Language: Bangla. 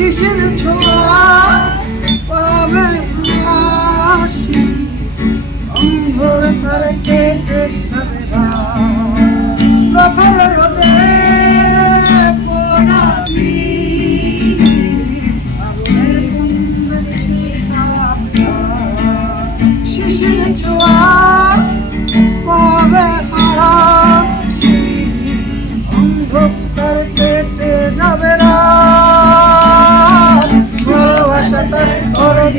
শিশির ছোঁয়া পাবে হাসি অম্বর তার কে দেখতে